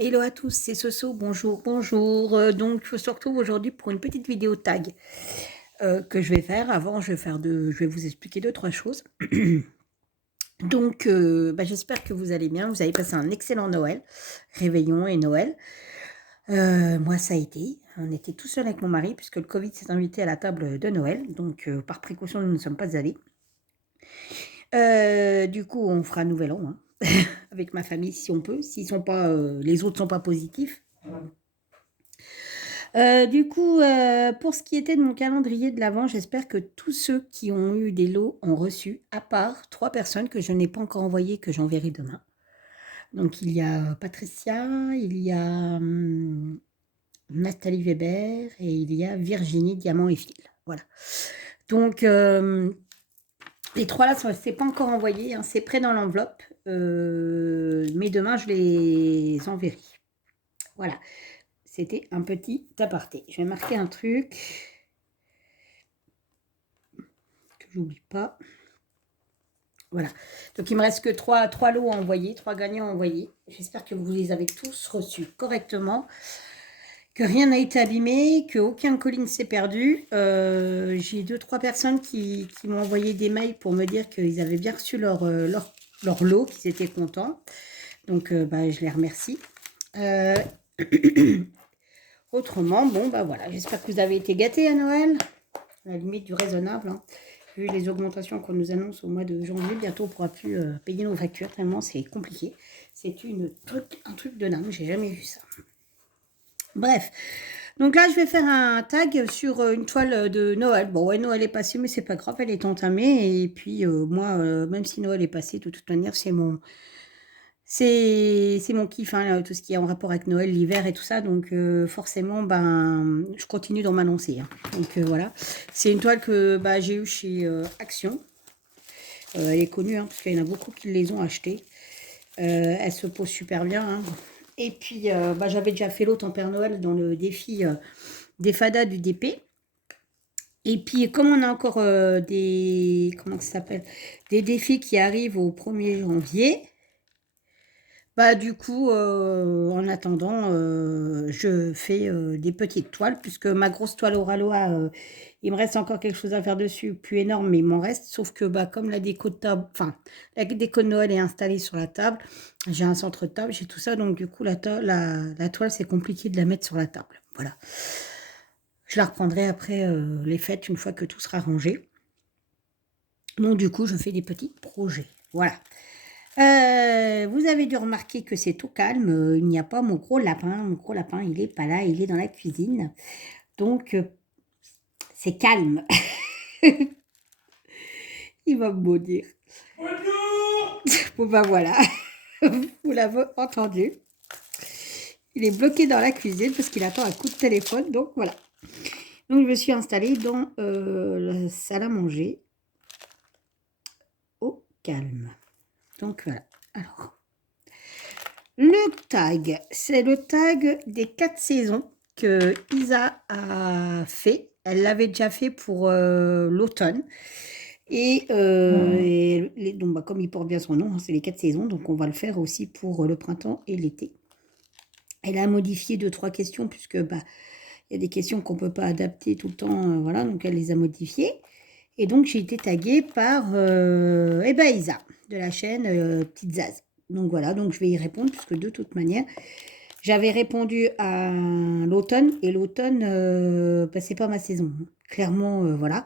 Hello à tous, c'est Soso, bonjour, bonjour. Donc, je se retrouve aujourd'hui pour une petite vidéo tag que je vais faire. Avant, je vais vous expliquer deux, trois choses. Donc, j'espère que vous allez bien. Vous avez passé un excellent Noël, réveillon et Noël. Moi, ça a été. On était tout seul avec mon mari puisque le Covid s'est invité à la table de Noël. Donc, par précaution, nous ne sommes pas allés. Du coup, on fera Nouvel An hein, avec ma famille si on peut. S'ils sont pas, les autres sont pas positifs. Pour ce qui était de mon calendrier de l'Avent, j'espère que tous ceux qui ont eu des lots ont reçu, à part 3 personnes que je n'ai pas encore envoyées, que j'enverrai demain. Donc il y a Patricia, il y a Nathalie Weber et il y a Virginie Diamant et Fil. Voilà. Donc les 3 là, c'est pas encore envoyé, hein, c'est prêt dans l'enveloppe, mais demain je les enverrai. Voilà. C'était un petit aparté. Je vais marquer un truc que j'oublie pas. Voilà. Donc, il me reste que 3 lots à envoyer, 3 gagnants à envoyer. J'espère que vous les avez tous reçus correctement, que rien n'a été abîmé, qu'aucun colis ne s'est perdu. J'ai 2-3 personnes qui m'ont envoyé des mails pour me dire qu'ils avaient bien reçu leur lot, qu'ils étaient contents. Donc, je les remercie. Autrement, voilà, j'espère que vous avez été gâtés à Noël, à la limite du raisonnable. Hein. Vu les augmentations qu'on nous annonce au mois de janvier, bientôt on ne pourra plus payer nos factures, tellement c'est compliqué. C'est un truc de dingue, j'ai jamais vu ça. Bref, donc là je vais faire un tag sur une toile de Noël. Bon ouais, Noël est passé, mais c'est pas grave, elle est entamée. Et puis moi, même si Noël est passé, de toute manière, c'est mon kiff, hein, tout ce qui est en rapport avec Noël, l'hiver et tout ça. Donc forcément, je continue d'en m'annoncer. Hein. Donc voilà. C'est une toile que j'ai eue chez Action. Elle est connue, hein, parce qu'il y en a beaucoup qui les ont achetées. Elle se pose super bien. Hein. Et puis, j'avais déjà fait l'autre en Père Noël dans le défi des fadas du DP. Et puis, comme on a encore comment ça s'appelle, des défis qui arrivent au 1er janvier, du coup, en attendant, je fais des petites toiles, puisque ma grosse toile Oraloa, il me reste encore quelque chose à faire dessus, plus énorme, mais il m'en reste. Sauf que comme la déco de table, enfin, la déco de Noël est installée sur la table, j'ai un centre de table, j'ai tout ça, donc du coup, la toile, c'est compliqué de la mettre sur la table. Voilà. Je la reprendrai après les fêtes, une fois que tout sera rangé. Donc du coup, je fais des petits projets. Voilà. Vous avez dû remarquer que c'est tout calme. Il n'y a pas mon gros lapin. Mon gros lapin, il n'est pas là. Il est dans la cuisine. Donc, c'est calme. Il va me maudire. Bonjour. Bon, voilà. Vous l'avez entendu. Il est bloqué dans la cuisine parce qu'il attend un coup de téléphone. Donc, voilà. Donc, je me suis installée dans la salle à manger au calme. Donc, voilà. Alors, le tag, c'est le tag des 4 saisons que Isa a fait. Elle l'avait déjà fait pour l'automne. Et, donc, comme il porte bien son nom, hein, c'est les 4 saisons. Donc, on va le faire aussi pour le printemps et l'été. Elle a modifié 2-3 questions, puisque il y a des questions qu'on ne peut pas adapter tout le temps. Voilà, donc elle les a modifiées. Et donc, j'ai été taguée par Isa, de la chaîne Petite Zaz. Donc voilà, donc je vais y répondre, puisque de toute manière, j'avais répondu à l'automne, et l'automne, c'est pas ma saison. Hein. Clairement, voilà.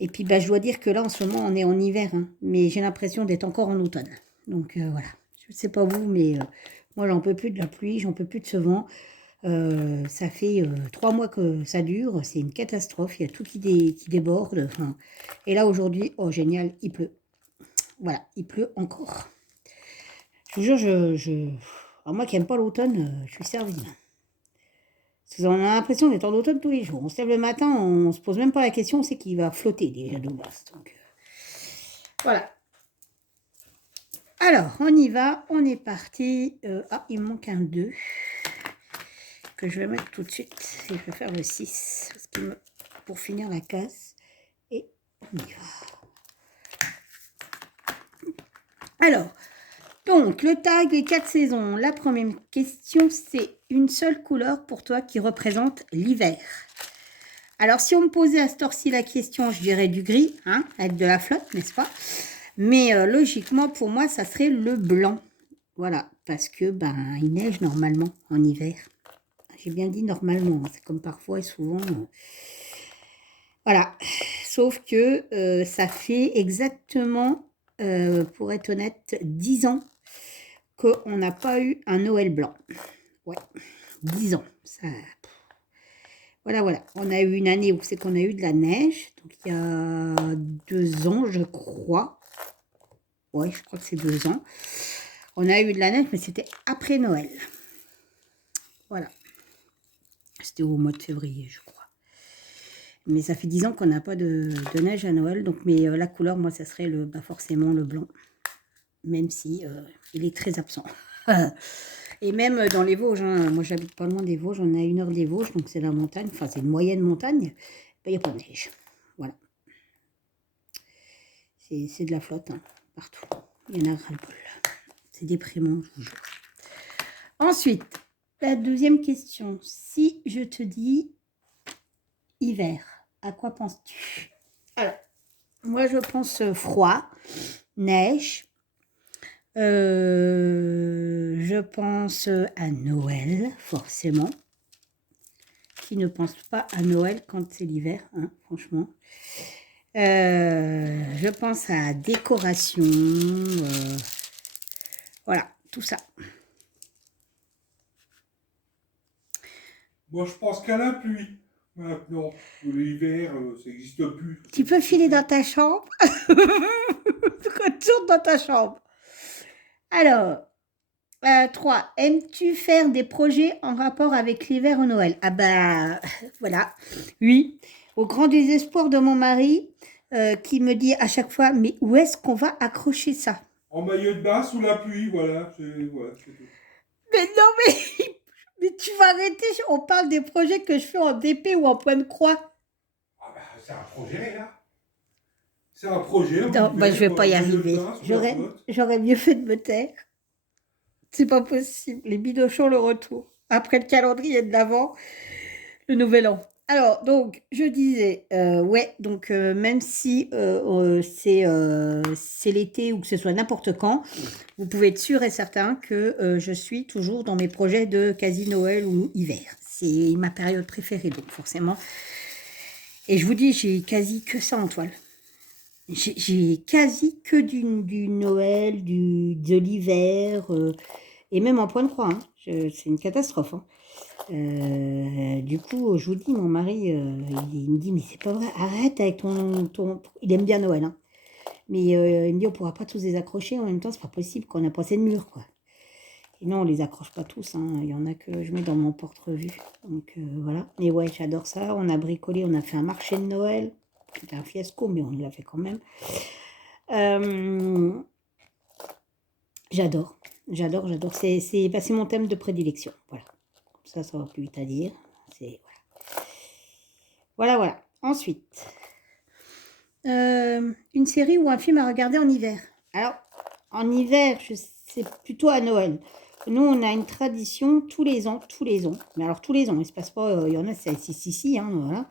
Et puis, je dois dire que là, en ce moment, on est en hiver, hein, mais j'ai l'impression d'être encore en automne. Donc voilà, je ne sais pas vous, mais moi, j'en peux plus de la pluie, j'en peux plus de ce vent. Ça fait 3 mois que ça dure, c'est une catastrophe, il y a tout qui déborde. Enfin, et là, aujourd'hui, oh génial, il pleut. Voilà, il pleut encore. Je vous jure, alors moi qui n'aime pas l'automne, je suis servie. Parce qu'on a l'impression d'être en automne tous les jours. On se lève le matin, on se pose même pas la question, on sait qu'il va flotter déjà de base. Donc, voilà. Alors, on y va, on est parti. Il me manque un 2 que je vais mettre tout de suite. Et je vais faire le 6 pour finir la case. Et on y va. Alors, Donc, le tag des 4 saisons. La première question, c'est une seule couleur pour toi qui représente l'hiver. Alors, si on me posait à cette heure-ci la question, je dirais du gris, hein, avec de la flotte, n'est-ce pas? Mais logiquement, pour moi, ça serait le blanc. Voilà, parce que il neige normalement en hiver. J'ai bien dit normalement, c'est comme parfois et souvent. Voilà, sauf que ça fait exactement, pour être honnête, 10 ans qu'on n'a pas eu un Noël blanc. Ouais, 10 ans. Ça... Voilà, voilà. On a eu une année où c'est qu'on a eu de la neige. Donc, il y a 2 ans, je crois. Ouais, je crois que c'est 2 ans. On a eu de la neige, mais c'était après Noël. Voilà. C'était au mois de février, je crois. Mais ça fait 10 ans qu'on n'a pas de neige à Noël. Donc, mais la couleur, moi, ça serait forcément le blanc. Même si il est très absent. Et même dans les Vosges, hein, moi j'habite pas loin des Vosges, on est à 1 heure des Vosges, donc c'est la montagne, enfin c'est une moyenne montagne, il n'y a pas de neige. Voilà. C'est de la flotte, hein, partout. Il y en a ras-le-bol. C'est déprimant, je vous jure. Ensuite, la deuxième question. Si je te dis hiver, à quoi penses-tu? Alors, moi je pense froid, neige. Je pense à Noël, forcément. Qui ne pense pas à Noël quand c'est l'hiver, hein, franchement. Je pense à décoration. Voilà, tout ça. Moi, je pense qu'à la pluie. Maintenant, l'hiver, ça n'existe plus. Tu peux filer dans ta chambre. Retourne dans ta chambre. Alors, 3. Aimes-tu faire des projets en rapport avec l'hiver ou Noël? Ah voilà. Oui. Au grand désespoir de mon mari, qui me dit à chaque fois, mais où est-ce qu'on va accrocher ça? En maillot de bain, sous la pluie, voilà. C'est tout. Mais non, mais tu vas arrêter. On parle des projets que je fais en DP ou en point de croix. Ah bah, c'est un projet, là. C'est un projet. Non, je vais pas y arriver. J'aurais. J'aurais mieux fait de me taire. C'est pas possible. Les bidochons, le retour. Après le calendrier de l'Avent, le nouvel an. Alors, donc, je disais, ouais, donc même si c'est l'été ou que ce soit n'importe quand, vous pouvez être sûr et certain que je suis toujours dans mes projets de quasi Noël ou hiver. C'est ma période préférée, donc forcément. Et je vous dis, j'ai quasi que ça en toile. J'ai quasi que du Noël, de l'hiver, et même en point de croix. Hein. C'est une catastrophe. Hein. Du coup, je vous dis, mon mari, il me dit, mais c'est pas vrai, arrête avec ton... Il aime bien Noël, hein. Mais il me dit, on pourra pas tous les accrocher, en même temps, c'est pas possible qu'on a pas assez de murs, quoi. Et non, on les accroche pas tous, hein. Il y en a que je mets dans mon porte-revue. Donc voilà. Mais ouais, j'adore ça. On a bricolé, on a fait un marché de Noël. C'était un fiasco, mais on l'a fait quand même. J'adore. C'est mon thème de prédilection. Voilà. Ça va plus vite à dire. Voilà. Ensuite, une série ou un film à regarder en hiver. Alors, en hiver, c'est plutôt à Noël. Nous, on a une tradition tous les ans. Mais alors, tous les ans, il ne se passe pas, il y en a, c'est si, hein, voilà.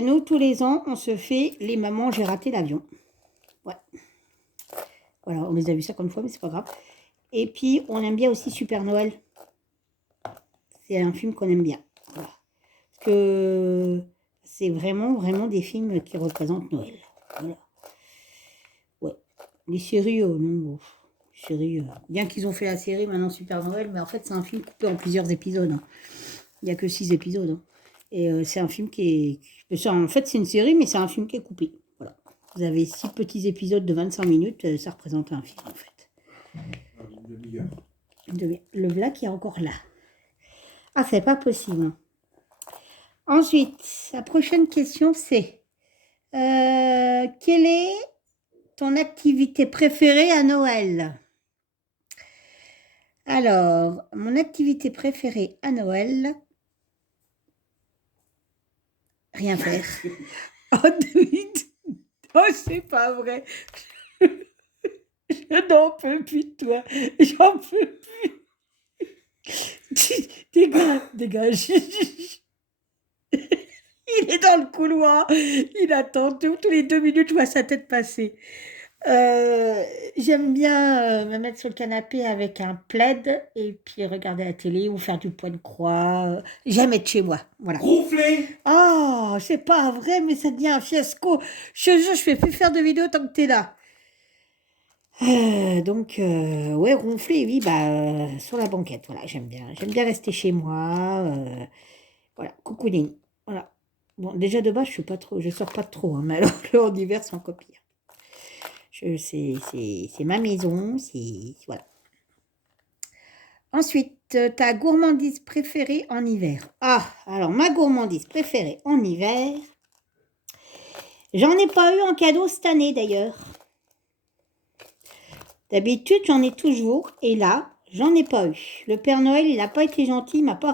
Nous, tous les ans, on se fait les mamans, j'ai raté l'avion. Ouais. Voilà, on les a vus 50 fois, mais c'est pas grave. Et puis, on aime bien aussi Super Noël. C'est un film qu'on aime bien. Voilà. Parce que c'est vraiment des films qui représentent Noël. Voilà. Ouais. Les séries, non. Bon. Les séries, bien qu'ils ont fait la série maintenant Super Noël, mais en fait, c'est un film coupé en plusieurs épisodes. Hein. Il n'y a que 6 épisodes. Hein. Et c'est un film qui est... En fait, c'est une série, mais c'est un film qui est coupé. Voilà. Vous avez 6 petits épisodes de 25 minutes, ça représente un film, en fait. Une demi-heure. Le v'là qui est encore là. Ah, c'est pas possible. Ensuite, la prochaine question, c'est quelle est ton activité préférée à Noël? Alors, mon activité préférée à Noël, rien faire. Oh, David, oh, c'est pas vrai. Je n'en peux plus de toi. J'en peux plus. Dégage, dégage. Il est dans le couloir. Il attend. Tous les 2 minutes, je vois sa tête passer. J'aime bien me mettre sur le canapé avec un plaid et puis regarder la télé ou faire du point de croix. J'aime être chez moi. Voilà. Ronfler. Oh, c'est pas vrai, mais ça devient un fiasco. Je te jure, je fais plus faire de vidéos tant que t'es là. Ouais, ronfler, oui, sur la banquette, voilà, j'aime bien. J'aime bien rester chez moi, voilà, cocooning, voilà. Bon, déjà de base, je sors pas trop, hein, mais alors le en hiver, c'est encore pire. C'est ma maison, voilà. Ensuite, ta gourmandise préférée en hiver. Ah, alors ma gourmandise préférée en hiver, j'en ai pas eu en cadeau cette année d'ailleurs. D'habitude, j'en ai toujours, et là, j'en ai pas eu. Le Père Noël, il n'a pas été gentil, il m'a pas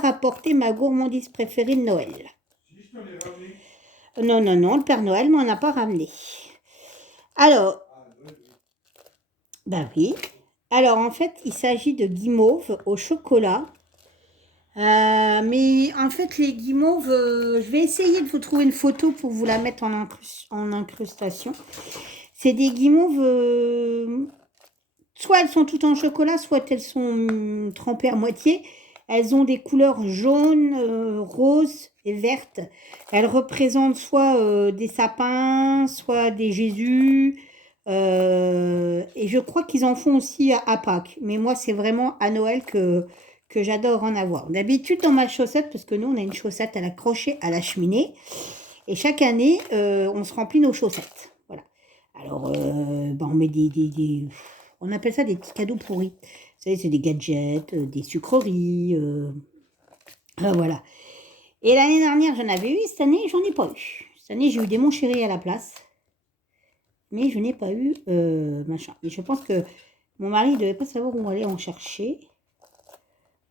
rapporté ma gourmandise préférée de Noël. Si je te l'ai ramené. Non, non, non, le Père Noël m'en a pas ramené. Alors, Ah, ouais, ouais. bah oui. Alors, en fait, il s'agit de guimauves au chocolat. Mais en fait, les guimauves, je vais essayer de vous trouver une photo pour vous la mettre en incrustation. C'est des guimauves, soit elles sont toutes en chocolat, soit elles sont trempées à moitié. Elles ont des couleurs jaunes, roses et vertes. Elles représentent soit des sapins, soit des Jésus. Et je crois qu'ils en font aussi à Pâques. Mais moi, c'est vraiment à Noël que j'adore en avoir. D'habitude, dans ma chaussette, parce que nous, on a une chaussette à l'accrocher à la cheminée. Et chaque année, on se remplit nos chaussettes. Voilà. Alors, on met on appelle ça des petits cadeaux pourris. Vous savez, c'est des gadgets, des sucreries. Voilà. Et l'année dernière, j'en avais eu. Cette année, j'en ai pas eu. Cette année, j'ai eu des Mon Chéri à la place. Mais je n'ai pas eu machin. Et je pense que mon mari ne devait pas savoir où aller en chercher.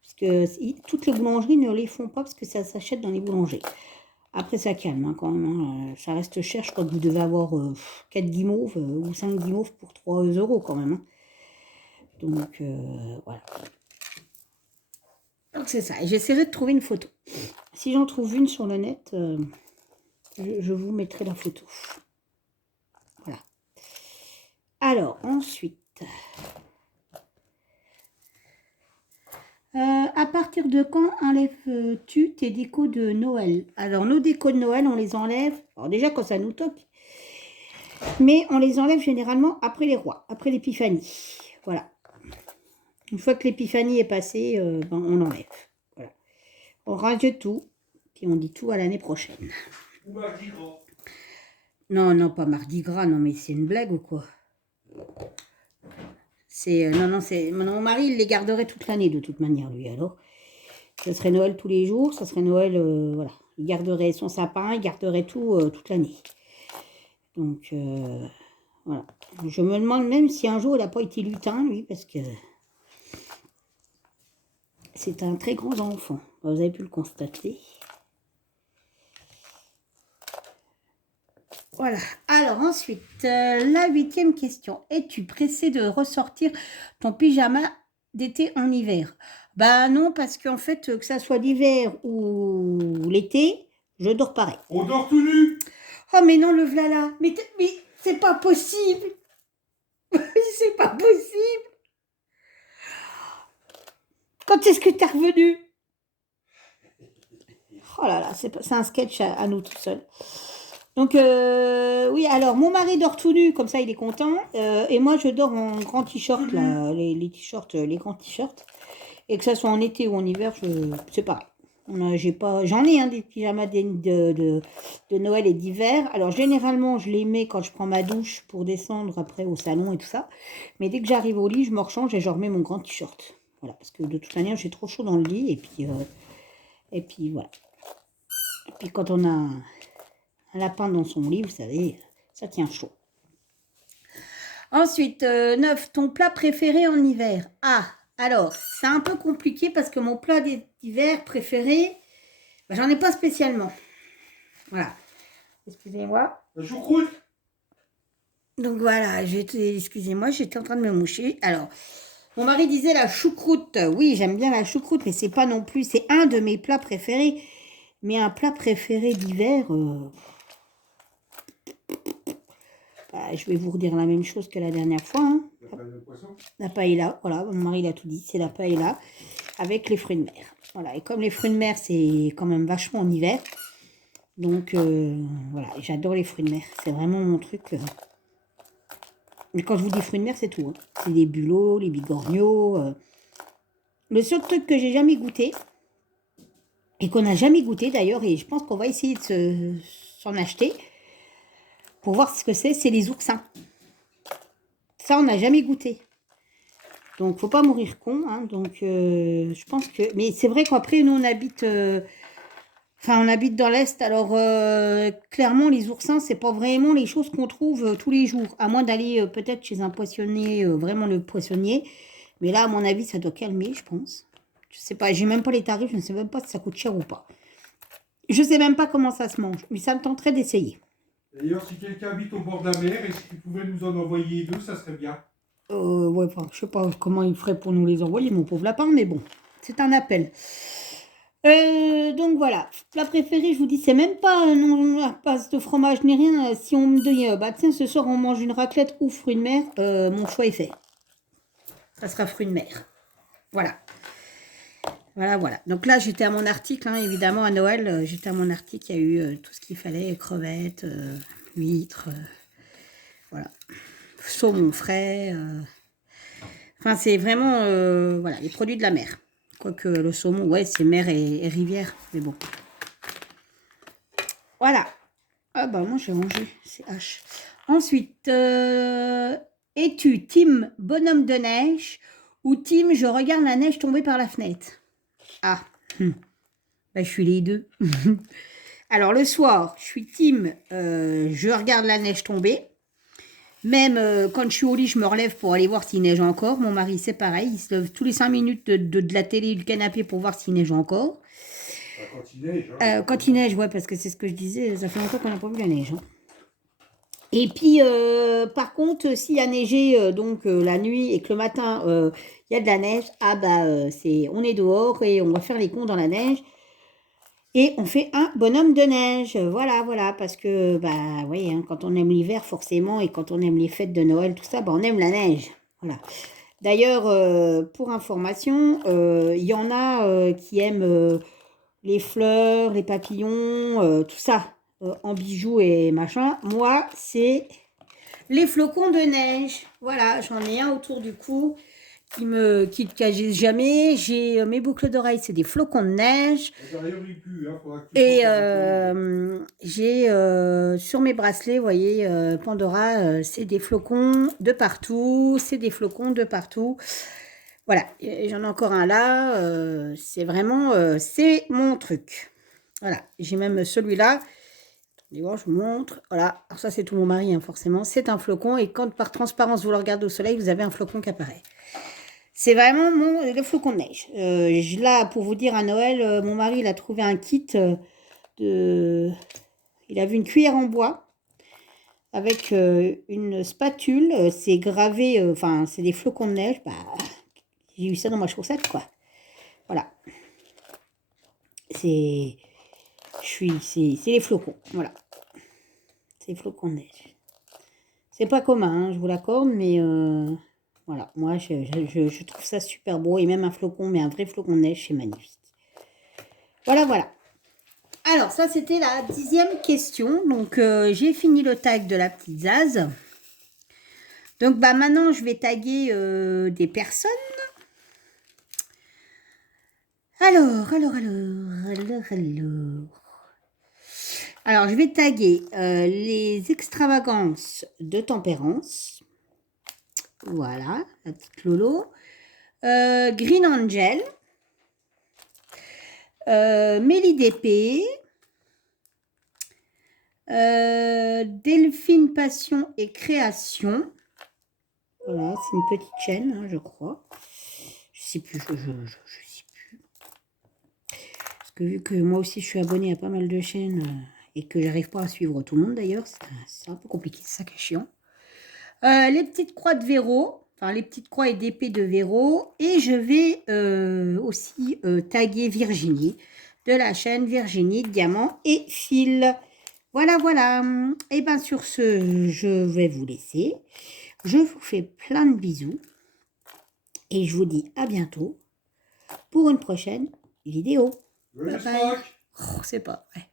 Parce que toutes les boulangeries ne les font pas parce que ça s'achète dans les boulangeries. Après, ça calme hein, quand même. Hein. Ça reste cher. Je crois que vous devez avoir 4 guimauves ou 5 guimauves pour 3 euros quand même. Hein. Donc, voilà. Donc, c'est ça. Et j'essaierai de trouver une photo. Si j'en trouve une sur le net, je vous mettrai la photo. Voilà. Alors, ensuite... à partir de quand enlèves-tu tes décos de Noël? Alors, nos décos de Noël, on les enlève. Alors, déjà, quand ça nous toque. Mais on les enlève généralement après les rois, après l'épiphanie. Voilà. Une fois que l'épiphanie est passée, on enlève. Voilà. On range tout. Puis on dit tout à l'année prochaine. Ou Mardi Gras. Non, non, pas Mardi Gras. Non, mais c'est une blague ou quoi? Mon mari, il les garderait toute l'année de toute manière, lui, alors. Ça serait Noël tous les jours, ça serait Noël, voilà. Il garderait son sapin, il garderait tout toute l'année. Donc, voilà. Je me demande même si un jour il n'a pas été lutin, lui, parce que c'est un très grand enfant. Vous avez pu le constater. Voilà. Alors ensuite, la 8e question. Es-tu pressé de ressortir ton pyjama d'été en hiver? Bah non, parce qu'en fait, que ça soit l'hiver ou l'été, je dors pareil. On dort tout nu. Oh mais non, le voilà. Mais c'est pas possible. C'est pas possible. Quand est-ce que t'es revenu? Oh là là, c'est un sketch à nous tout seul. Donc, oui, alors, mon mari dort tout nu, comme ça, il est content. Et moi, je dors en grand t-shirt, là, les t-shirts, les grands t-shirts. Et que ça soit en été ou en hiver, c'est pareil. J'en ai des pyjamas de Noël et d'hiver. Alors, généralement, je les mets quand je prends ma douche pour descendre après au salon et tout ça. Mais dès que j'arrive au lit, je me rechange et je remets mon grand t-shirt. Voilà, parce que de toute manière, j'ai trop chaud dans le lit. Et puis voilà. Et puis, quand on a un lapin dans son lit, vous savez, ça tient chaud. Ensuite, 9, ton plat préféré en hiver. Ah, alors, c'est un peu compliqué parce que mon plat d'hiver préféré, j'en ai pas spécialement. Voilà. Excusez-moi. La choucroute. Donc voilà, excusez-moi, j'étais en train de me moucher. Alors, mon mari disait la choucroute. Oui, j'aime bien la choucroute, mais c'est pas non plus. C'est un de mes plats préférés. Mais un plat préféré d'hiver, bah, je vais vous redire la même chose que la dernière fois. Hein. La paella, voilà, mon mari l'a tout dit, c'est la paella avec les fruits de mer. Voilà, et comme les fruits de mer, c'est quand même vachement en hiver. Donc voilà, j'adore les fruits de mer. C'est vraiment mon truc. Mais quand je vous dis fruits de mer, c'est tout. Hein. C'est les bulots, les bigorneaux. Le seul truc que j'ai jamais goûté, et qu'on n'a jamais goûté d'ailleurs, et je pense qu'on va essayer de s'en acheter, pour voir ce que c'est les oursins. Ça, on n'a jamais goûté. Donc, faut pas mourir con. Hein. Donc, je pense que... Mais c'est vrai qu'après, nous, on habite... Enfin, on habite dans l'Est. Alors, clairement, les oursins, c'est pas vraiment les choses qu'on trouve tous les jours. À moins d'aller peut-être chez un poissonnier, vraiment le poissonnier. Mais là, à mon avis, ça doit calmer, je pense. Je sais pas, j'ai même pas les tarifs. Je ne sais même pas si ça coûte cher ou pas. Je sais même pas comment ça se mange. Mais ça me tenterait d'essayer. D'ailleurs, si quelqu'un habite au bord de la mer, est-ce qu'il pouvait nous en envoyer deux, ça serait bien. Ouais, enfin, je sais pas comment il ferait pour nous les envoyer, mon pauvre lapin, mais bon, c'est un appel. Donc voilà, plat préféré, je vous dis, c'est même pas non, à base de fromage ni rien. Si on me dit, bah tiens, ce soir on mange une raclette ou fruits de mer, mon choix est fait. Ça sera fruits de mer. Voilà. Voilà, voilà. Donc là, j'étais à mon article, hein, évidemment, à Noël, j'étais à mon article, il y a eu tout ce qu'il fallait, crevettes, huîtres, voilà. Saumon frais. Enfin, c'est vraiment, voilà, les produits de la mer. Quoique le saumon, ouais, c'est mer et rivière, mais bon. Voilà. Ah bah moi j'ai mangé, c'est H. Ensuite, es-tu team bonhomme de neige ou team je regarde la neige tomber par la fenêtre? Ah, bah, je suis les deux. Alors le soir, je suis team je regarde la neige tomber. Même quand je suis au lit, je me relève pour aller voir s'il neige encore. Mon mari, c'est pareil, il se lève tous les 5 minutes de la télé, du canapé pour voir s'il neige encore. Quand il neige. Hein, Quand il neige, ouais, parce que c'est ce que je disais, ça fait longtemps qu'on n'a pas vu la neige. Hein. Et puis, par contre, s'il y a neigé la nuit et que le matin, il y a de la neige, ah bah, on est dehors et on va faire les cons dans la neige. Et on fait un bonhomme de neige. Voilà, voilà, parce que, bah, oui, hein, quand on aime l'hiver, forcément, et quand on aime les fêtes de Noël, tout ça, bah, on aime la neige. Voilà. D'ailleurs, pour information, il y en a qui aiment les fleurs, les papillons, tout ça, en bijoux et machin. Moi, c'est les flocons de neige. Voilà, j'en ai un autour du cou qui me quitte jamais. J'ai mes boucles d'oreilles, c'est des flocons de neige. Et j'ai sur mes bracelets, vous voyez, Pandora, c'est des flocons de partout. C'est des flocons de partout. Voilà, j'en ai encore un là. C'est vraiment, c'est mon truc. Voilà, j'ai même celui-là. Je vous montre. Voilà, alors ça c'est tout mon mari, hein, forcément. C'est un flocon et quand par transparence vous le regardez au soleil, vous avez un flocon qui apparaît. C'est vraiment le flocon de neige. Là, pour vous dire, à Noël, mon mari il a trouvé un kit il a vu une cuillère en bois avec une spatule. C'est gravé, enfin, c'est des flocons de neige. Bah, j'ai eu ça dans ma chaussette, quoi. Voilà. C'est les flocons, voilà. C'est les flocons de neige. C'est pas commun, hein, je vous l'accorde, mais voilà, moi je trouve ça super beau. Et même un flocon, mais un vrai flocon de neige, c'est magnifique. Voilà, voilà. Alors, ça, c'était la 10e question. Donc, j'ai fini le tag de la petite Zaz. Donc, bah, maintenant, je vais taguer des personnes. Alors. Alors, je vais taguer les extravagances de tempérance. Voilà, la petite Lolo. Green Angel. Mélie d'épée. Delphine Passion et Création. Voilà, c'est une petite chaîne, hein, je crois. Je sais plus, je sais plus. Parce que vu que moi aussi je suis abonnée à pas mal de chaînes et que j'arrive pas à suivre tout le monde d'ailleurs, c'est un peu compliqué, c'est ça qui est chiant. Les petites croix de Véro, enfin les petites croix et d'épée de Véro. Et je vais aussi taguer Virginie de la chaîne Virginie Diamant et Fil. Voilà, voilà. Et bien sur ce, je vais vous laisser. Je vous fais plein de bisous. Et je vous dis à bientôt pour une prochaine vidéo. Joyeux Bye bye. Pâques! Oh, c'est pas vrai.